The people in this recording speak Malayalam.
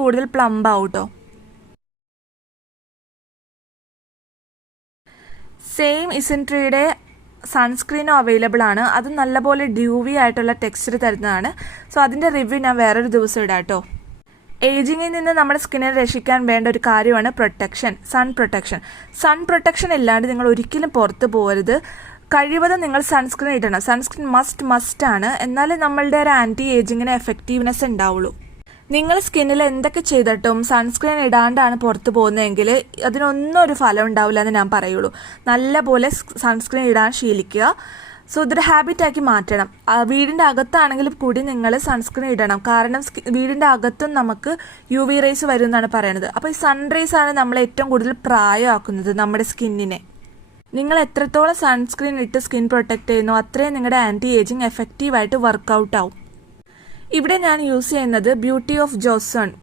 കൂടുതൽ പ്ലംബ് ആവും കേട്ടോ. സെയിം ഇസൻട്രിയുടെ സൺസ്ക്രീനും അവൈലബിൾ ആണ്. അത് നല്ലപോലെ ഡ്യൂവി ആയിട്ടുള്ള ടെക്സ്ചർ തരുന്നതാണ്. സോ അതിൻ്റെ റിവ്യൂ ഞാൻ വേറൊരു ദിവസം ഇടാം കേട്ടോ. ഏജിങ്ങിൽ നിന്ന് നമ്മുടെ സ്കിന്നിനെ രക്ഷിക്കാൻ വേണ്ട ഒരു കാര്യമാണ് പ്രൊട്ടക്ഷൻ, സൺ പ്രൊട്ടക്ഷൻ ഇല്ലാണ്ട് നിങ്ങൾ ഒരിക്കലും പുറത്ത് പോകരുത്. കഴിവതും നിങ്ങൾ സൺസ്ക്രീൻ ഇടണം. സൺസ്ക്രീൻ മസ്റ്റ് ആണ്. എന്നാലേ നമ്മളുടെ ഒരു ആൻറ്റി ഏജിങ്ങിന് എഫക്റ്റീവ്നെസ് ഉണ്ടാവുള്ളൂ. നിങ്ങൾ സ്കിന്നിൽ എന്തൊക്കെ ചെയ്തിട്ടും സൺസ്ക്രീൻ ഇടാണ്ടാണ് പുറത്ത് പോകുന്നതെങ്കിൽ അതിനൊന്നും ഒരു ഫലം ഉണ്ടാവില്ല എന്ന് ഞാൻ പറയുള്ളൂ. നല്ലപോലെ സൺസ്ക്രീൻ ഇടാൻ ശീലിക്കുക. സോ ഇതൊരു ഹാബിറ്റാക്കി മാറ്റണം. വീടിൻ്റെ അകത്താണെങ്കിൽ കൂടി നിങ്ങൾ സൺസ്ക്രീൻ ഇടണം. കാരണം വീടിൻ്റെ അകത്തും നമുക്ക് UV റേസ് വരും എന്നാണ് പറയുന്നത്. അപ്പോൾ ഈ സൺറേസ് ആണ് നമ്മളെ ഏറ്റവും കൂടുതൽ പ്രായമാക്കുന്നത് നമ്മുടെ സ്കിന്നിനെ. നിങ്ങൾ എത്രത്തോളം സൺസ്ക്രീൻ ഇട്ട് സ്കിൻ പ്രൊട്ടക്റ്റ് ചെയ്യുന്നു അത്രയും നിങ്ങളുടെ ആൻറ്റി ഏജിങ് എഫക്റ്റീവായിട്ട് വർക്കൗട്ട് ആവും. ഇവിടെ ഞാൻ യൂസ് ചെയ്യുന്നത് ബ്യൂട്ടി ഓഫ് ജോസൺ